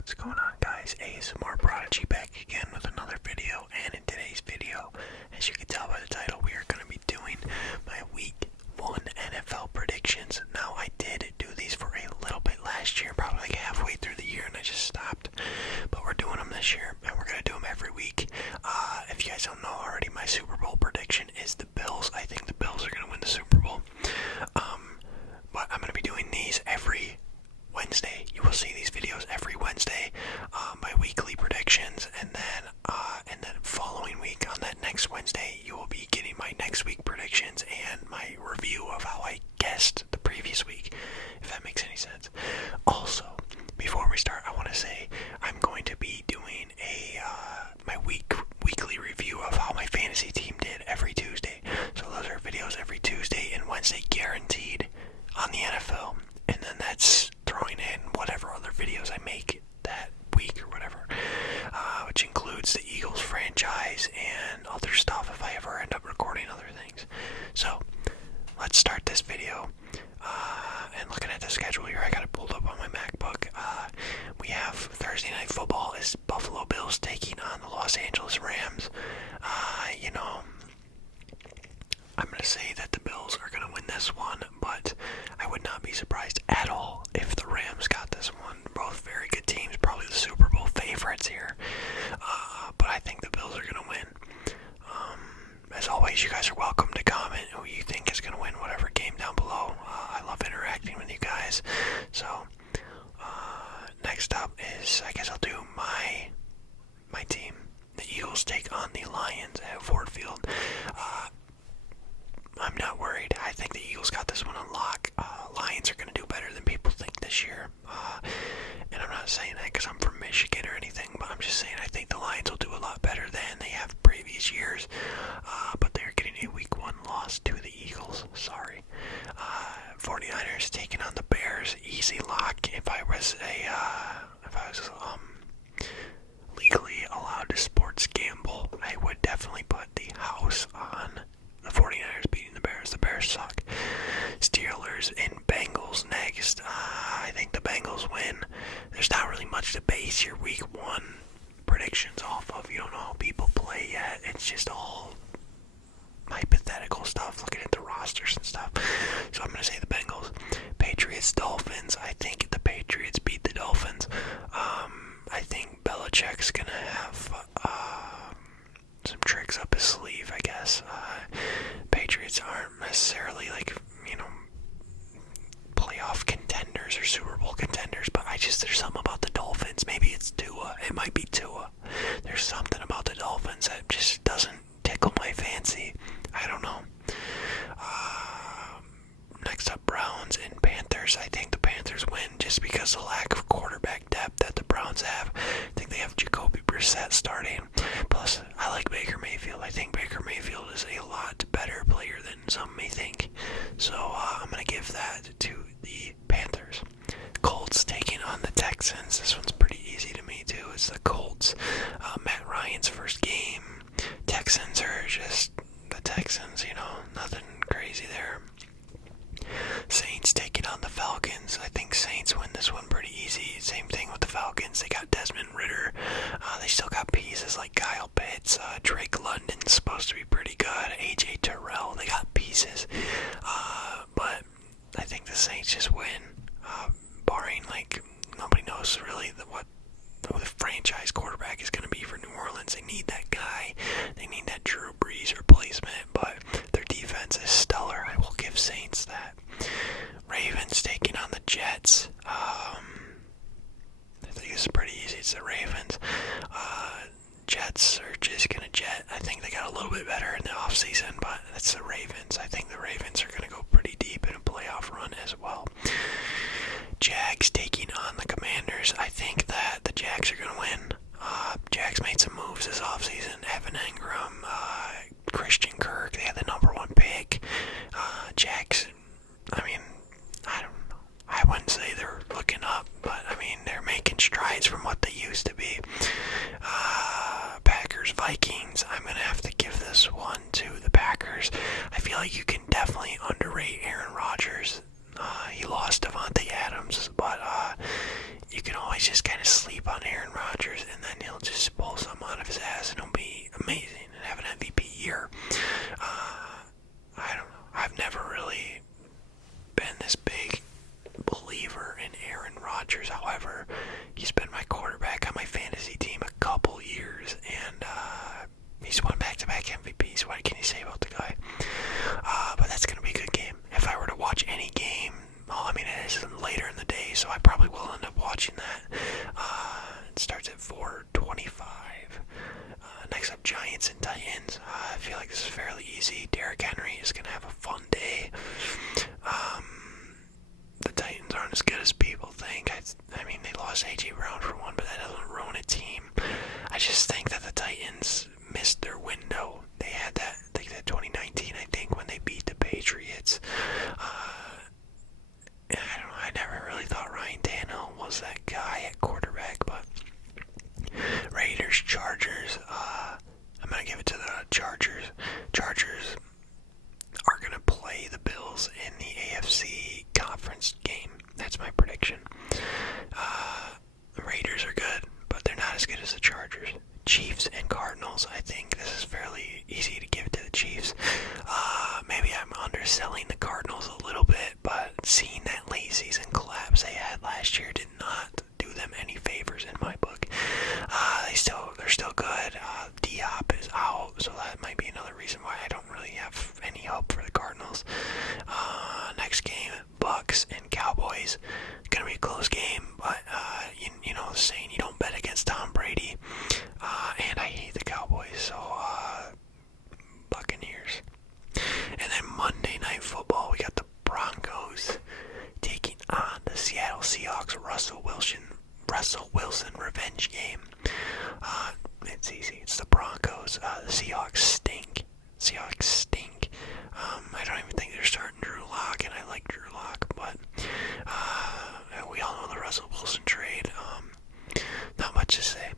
What's going on, guys? ASMR Prodigy back again with another video, and in today's video, as you can tell by the title, we are going to be doing my Week 1 NFL predictions. Now, I did do these for a little bit last year, probably like halfway through the year, and I just stopped. But we're doing them this year, and we're going to do them every week. If you guys don't know already, my Super Bowl prediction is the Bills. I think the Bills are going to win the Super Bowl. But I'm going to be doing these every Wednesday. You will see these videos every Wednesday, my weekly predictions, and then following week on that next Wednesday, you will be getting my next week predictions and my review of how I guessed the previous week, if that makes any sense. Also, before we start, I want to say I'm going to be doing my weekly review of how my fantasy team did every Tuesday. So those are videos every Tuesday and Wednesday guaranteed on the NFL, and then that's throwing in whatever other videos I make that week or whatever, which includes the Eagles franchise and other stuff if I ever end up recording other things. So let's start this video. And looking at the schedule here, I got it pulled up on my MacBook. We have Thursday Night Football is Buffalo Bills taking on the Los Angeles Rams. I'm going to say that the Bills are going to win this one, but I would not be surprised at all if the Rams got this one. Both very good teams, probably the Super Bowl favorites here. But I think the Bills are going to win. As always, you guys are welcome to comment who you think is going to win whatever game down below. I love interacting with you guys. So, next up is, I guess I'll do my team. The Eagles take on the Lions at Ford Field. I'm not worried. I think the Eagles got this one on lock. Lions are going to do better than people think this year. And I'm not saying that because I'm from Michigan or anything, but I'm just saying I think the Lions will do a lot better than they have previous years. But they're getting a Week 1 loss to the Eagles. Sorry. 49ers taking on the Bears. Easy lock. If I was legally allowed to sports gamble, I would definitely put the house on the 49ers beating the Bears. The Bears suck. Steelers and Bengals next. I think the Bengals win. There's not really much to base your Week 1 predictions off of. You don't know how people play yet. It's just all hypothetical stuff, looking at the rosters and stuff. So I'm going to say the Bengals. Patriots, Dolphins. I think the Patriots beat the Dolphins. I think Belichick's going to have some tricks up his sleeve, I guess. Patriots aren't necessarily playoff contenders or Super Bowl contenders, but there's something about the Dolphins. Maybe it's Tua. It might be Tua. There's something about the Dolphins that just doesn't tickle my fancy. I don't know. Next up, Browns and Panthers. I think the Panthers win just because of the lack of quarterback depth that the Browns have. I think they have Jacoby Brissett starting. Plus, I like Baker Mayfield. I think Baker Mayfield is a lot better player than some may think. So I'm going to give that to the Panthers. Colts taking on the Texans. This one's pretty easy to me too. It's the Colts. Matt Ryan's first game. Texans are just the Texans, nothing crazy there. Saints taking on the Falcons. I think Saints win this one pretty easy. Same thing with the Falcons. They got Desmond Ridder. They still got pieces like Kyle Pitts. Drake London's supposed to be pretty good. AJ Terrell. They got pieces. But I think the Saints just win. Barring nobody knows really who the franchise quarterback is going to be for New Orleans. They need that guy. They need that Drew Brees replacement, but their defense is stellar. I will give Saints that. Ravens taking on the Jets. I think it's pretty easy. It's the Ravens. Jets are just going to jet. I think they got a little bit better in the offseason, but it's the Ravens. I think the Ravens are going to go pretty deep in a playoff run as well. Jags taking on the Commanders. I think that the Jags are going to win. Jags made some moves this offseason. Evan Engram, Christian Kirk. They had the number 1 pick. Jags, I don't know. I wouldn't say they're looking up, but they're making strides from what they used to be. Packers, Vikings. I'm going to have to give this one to the Packers. I feel like you can definitely underrate Aaron Rodgers. He lost Devontae Adams, but you can always just kind of sleep on Aaron Rodgers, and then he'll just pull something out of his ass, and he'll be amazing and have an MVP year. I don't know. I've never really been this big believer in Aaron Rodgers. However, he's been my quarterback on my fantasy team a couple years, and he's won back-to-back MVPs. What can you say about the guy? But that's going to be a good game. If I were to watch any game, well, I mean, it is later in the day, so I probably will end up watching that. It starts at 4:25. Next up, Giants and Titans. I feel like this is fairly easy. Derrick Henry is going to have a fun day. The Titans aren't as good as people think. I mean, they lost A.J. Brown for one, but that doesn't ruin a team. I just think that the Titans missed their window. They had that, I think that 2019, when they beat the Patriots. I don't know, I never really thought Ryan Tannehill was that guy at quarterback, but Raiders, Chargers, I'm going to give it to the Chargers. Chargers are going to play the Bills in the AFC conference game. That's my prediction. The Raiders are good, but they're not as good as the Chargers. Chiefs and Cardinals, I think this is fairly easy to give it to the Chiefs. Maybe I'm underselling the Cardinals a little bit, but seeing that late season collapse they had last year did not do them any favors in my book. They're still good. Diop is out, so that might be another reason why I don't really have any hope for the Cardinals. Next game, Bucks and Cowboys. Gonna be a close game, but you know the saying, you don't bet against Tom Brady. And I hate the Cowboys, so Buccaneers. And then Monday Night Football, we got the Broncos taking on the Seattle Seahawks. Russell Wilson revenge game. It's easy. It's the Broncos. The Seahawks stink. I don't even think they're starting Drew Lock, and I like Drew Lock, but we all know the Russell Wilson trade. Not much to say.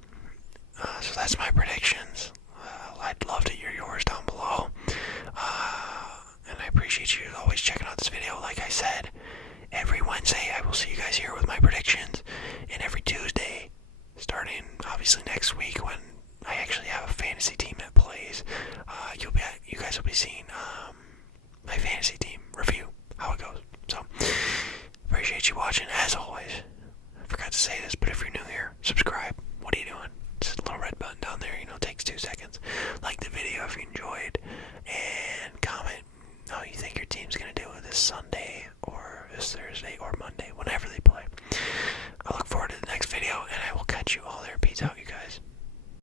So that's my predictions. I'd love to hear yours down below. And I appreciate you always checking out this video. Like I said, every Wednesday I will see you guys here with my predictions, and every Tuesday, starting obviously next week when I actually have a fantasy team that plays, you guys will be seeing my fantasy team review, how it goes. So, appreciate you watching as always. I forgot to say this, but if you're new